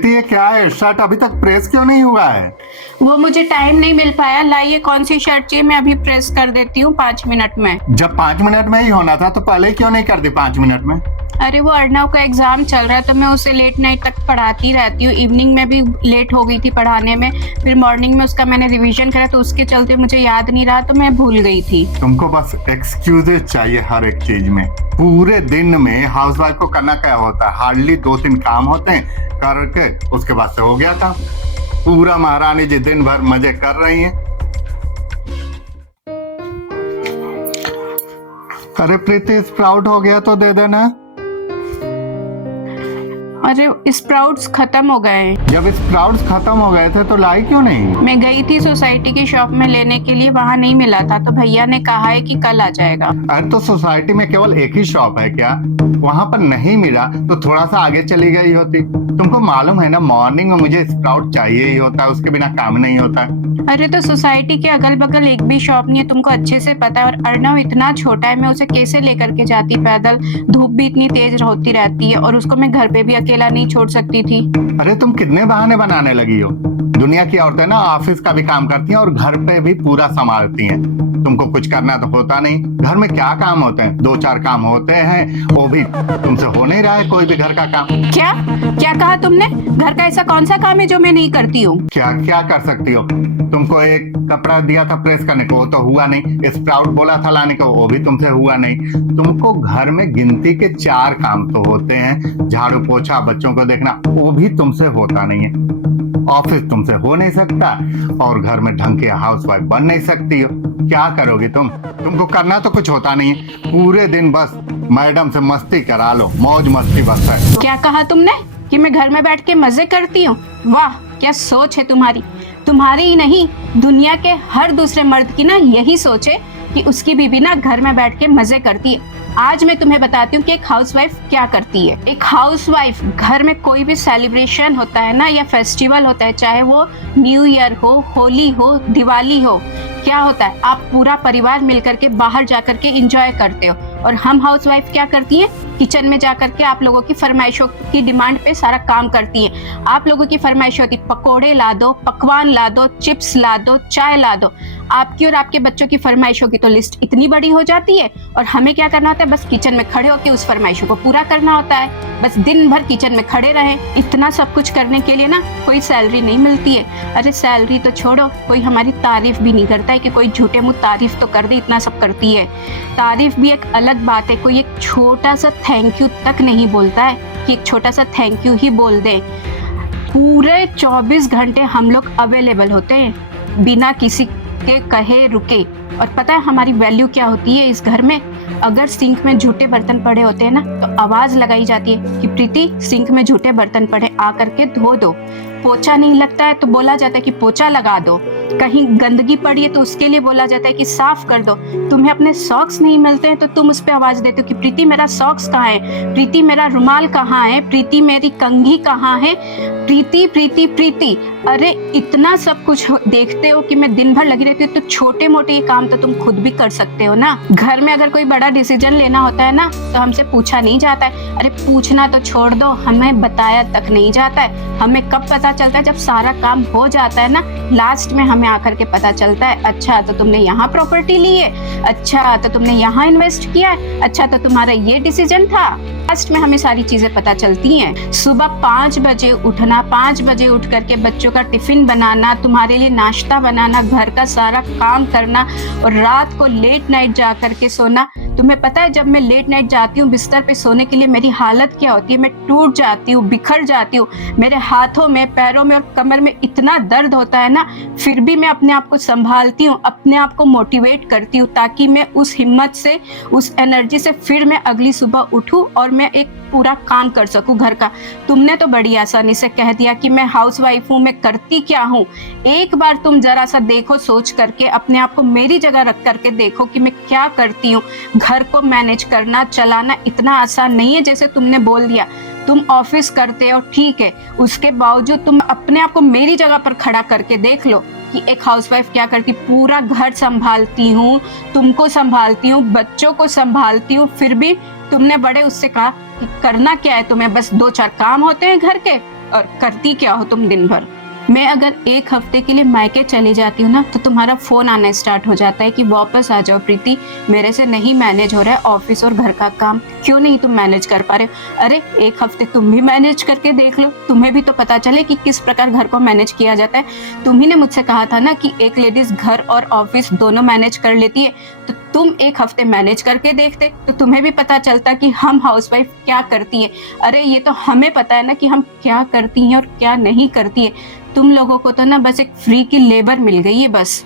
प्रीति ये क्या है? शर्ट अभी तक प्रेस क्यों नहीं हुआ है? वो मुझे टाइम नहीं मिल पाया। लाइए कौन सी शर्ट चाहिए, मैं अभी प्रेस कर देती हूँ 5 मिनट में। जब 5 मिनट में ही होना था तो पहले क्यों नहीं कर दी 5 मिनट में? अरे वो अर्णव का एग्जाम चल रहा है तो मैं उसे लेट नाइट तक पढ़ाती रहती हूँ। इवनिंग में भी लेट हो गई थी पढ़ाने में, फिर मॉर्निंग में उसका मैंने रिवीजन करा तो उसके चलते मुझे याद नहीं रहा तो मैं भूल गई थी। तुमको बस एक्सक्यूजेज चाहिए हर एक चीज में। पूरे दिन में हाउसवाइफ को करना क्या होता है? हार्डली 2-3 काम होते हैं, करके उसके बाद से हो गया था। पूरा महारानी जी दिन भर मजे कर रही हैं। अरे प्रीति स्प्राउट हो गया तो दे देना। अरे स्प्राउट्स खत्म हो गए। जब स्प्राउट्स खत्म हो गए थे तो लाई क्यों नहीं? मैं गई थी सोसाइटी की शॉप में लेने के लिए, वहाँ नहीं मिला था तो भैया ने कहा है कि कल आ जाएगा। अरे तो सोसाइटी में केवल एक ही शॉप है क्या? वहाँ पर नहीं मिला तो थोड़ा सा आगे चली गई होती। तुमको मालूम है ना, मॉर्निंग में मुझे स्प्राउट चाहिए ही होता है, उसके बिना काम नहीं होता। अरे तो सोसाइटी के अगल बगल एक भी शॉप नहीं है, तुमको अच्छे से पता है। और अर्णव इतना छोटा है, मैं उसे कैसे लेकर के जाती पैदल? धूप भी इतनी तेज होती रहती है और उसको मैं घर पे भी अकेला नहीं छोड़ सकती थी। अरे तुम कितने बहाने बनाने लगी हो? दुनिया की औरतें ना ऑफिस का भी काम करती हैं और घर पे भी पूरा संभालती हैं। तुमको कुछ करना तो होता नहीं। घर में क्या काम होते हैं? 2-4 काम होते हैं, वो भी तुमसे हो नहीं रहा है कोई भी घर का काम। क्या क्या कहा तुमने? घर का ऐसा कौन सा काम है जो मैं नहीं करती हूँ? क्या क्या कर सकती हो? तुमको एक कपड़ा दिया था प्रेस करने को, वो तो हुआ नहीं। स्प्राउट बोला था लाने को, वो भी तुमसे हुआ नहीं। तुमको घर में गिनती के 4 काम तो होते हैं। झाड़ू पोछा, बच्चों को देखना, वो भी तुमसे होता नहीं है। ऑफिस तुमसे हो नहीं सकता और घर में ढंग के हाउसवाइफ बन नहीं सकती हो। क्या करोगी तुम? तुमको करना तो कुछ होता नहीं है। पूरे दिन बस मैडम से मस्ती करा लो, मौज मस्ती बस है। क्या कहा तुमने कि मैं घर में बैठ के मजे करती हूँ? वाह क्या सोच है तुम्हारी। तुम्हारी ही नहीं, दुनिया के हर दूसरे मर्द की ना यही सोच है कि उसकी बीवी ना घर में बैठ के मजे करती है। आज मैं तुम्हें बताती हूँ कि एक हाउसवाइफ क्या करती है। एक हाउसवाइफ घर में कोई भी सेलिब्रेशन होता है ना या फेस्टिवल होता है, चाहे वो न्यू ईयर हो, होली हो, दिवाली हो, क्या होता है, आप पूरा परिवार मिलकर के बाहर जाकर के एंजॉय करते हो। और हम हाउसवाइफ क्या करती हैं? किचन में जाकर के आप लोगों की फरमाइशों की डिमांड पे सारा काम करती हैं। आप लोगों की फरमाइश होती, पकोड़े ला दो, पकवान ला दो, चिप्स ला दो, चाय ला दो। आपकी और आपके बच्चों की फरमाइशों की तो लिस्ट इतनी बड़ी हो जाती है और हमें क्या करना होता है? बस किचन में खड़े होकर उस फरमाइशों को पूरा करना होता है। बस दिन भर किचन में खड़े रहें। इतना सब कुछ करने के लिए ना कोई सैलरी नहीं मिलती है। अरे सैलरी तो छोड़ो, कोई हमारी तारीफ भी नहीं करता है कि कोई झूठे मुंह तारीफ तो कर दे, इतना सब करती है। तारीफ भी एक अलग बात है। कोई एक छोटा सा थैंक यू तक नहीं बोलता है कि एक छोटा सा थैंक यू ही बोल दे। पूरे 24 घंटे हम लोग अवेलेबल होते हैं बिना किसी के कहे रुके। और पता है हमारी वैल्यू क्या होती है इस घर में? अगर सिंक में झूठे बर्तन पड़े होते हैं ना तो आवाज लगाई जाती है कि प्रीति सिंक में झूठे बर्तन पड़े, आकर के धो दो। पोछा नहीं लगता है तो बोला जाता है कि पोछा लगा दो। कहीं गंदगी पड़ी है तो उसके लिए बोला जाता है कि साफ कर दो। तुम्हें अपने सॉक्स नहीं मिलते हैं तो तुम उस पर आवाज देते हो कि प्रीति मेरा सॉक्स कहाँ है, प्रीति मेरा रुमाल कहाँ है, प्रीति मेरी कंघी कहाँ है, प्रीति प्रीति प्रीति। अरे इतना सब कुछ देखते हो कि मैं दिन भर लगी रहती हूँ, तो छोटे मोटे ये काम तो तुम खुद भी कर सकते हो ना। घर में अगर कोई बड़ा डिसीजन लेना होता है ना तो हमसे पूछा नहीं जाता है। अरे पूछना तो छोड़ दो, हमें बताया तक नहीं जाता है। हमें कब पता चलता है? जब सारा काम हो जाता है ना, लास्ट में हमें आकर के पता चलता है, अच्छा तो तुमने यहाँ प्रॉपर्टी ली है, अच्छा तो तुमने यहाँ इन्वेस्ट किया है, अच्छा तो तुम्हारा ये डिसीजन था। लास्ट में हमें सारी चीजें पता चलती हैं। सुबह 5 बजे उठना, 5 बजे उठ करके बच्चों का टिफिन बनाना, तुम्हारे लिए नाश्ता बनाना, घर का सारा काम करना और रात को लेट नाइट जा करके सोना। तुम्हें पता है जब मैं लेट नाइट जाती हूँ बिस्तर पे सोने के लिए मेरी हालत क्या होती है? मैं टूट जाती हूँ, बिखर जाती हूँ। मेरे हाथों में, पैरों में और कमर में इतना दर्द होता है ना, फिर भी मैं अपने आप को संभालती हूँ, अपने आप को मोटिवेट करती हूँ ताकि मैं उस हिम्मत से, उस एनर्जी से फिर मैं अगली सुबह उठूँ और मैं एक पूरा काम कर सकूं घर का। तुमने तो बड़ी आसानी से कह दिया कि मैं हाउसवाइफ हूं, मैं करती क्या हूं। एक बार तुम जरा सा देखो, सोच करके अपने आप को मेरी जगह रख करके देखो कि मैं क्या करती हूँ। घर को मैनेज करना, चलाना इतना आसान नहीं है जैसे तुमने बोल दिया। तुम ऑफिस करते हो ठीक है, उसके बावजूद तुम अपने आप को मेरी जगह पर खड़ा करके देख लो कि एक हाउसवाइफ क्या करती। पूरा घर संभालती हूँ, तुमको संभालती हूँ, बच्चों को संभालती हूँ, फिर भी तुमने बड़े उससे कहा कि करना क्या है तुम्हें? बस 2-4 काम होते हैं घर के, और करती क्या हो तुम दिन भर? मैं अगर एक हफ्ते के लिए मायके चली जाती हूँ ना तो तुम्हारा फोन आना स्टार्ट हो जाता है कि वापस आ जाओ प्रीति, मेरे से नहीं मैनेज हो रहा है ऑफिस और घर का काम, क्यों नहीं तुम मैनेज कर पा रहे हो? अरे एक हफ्ते तुम भी मैनेज करके देख लो, तुम्हें भी तो पता चले कि किस प्रकार घर को मैनेज किया जाता है। तुम ही ने मुझसे कहा था ना कि एक लेडीज घर और ऑफिस दोनों मैनेज कर लेती है, तो तुम एक हफ्ते मैनेज करके देखते तो तुम्हें भी पता चलता कि हम हाउसवाइफ क्या करती है। अरे ये तो हमें पता है ना कि हम क्या करती हैं और क्या नहीं करती है। तुम लोगों को तो ना बस एक फ्री की लेबर मिल गई है बस।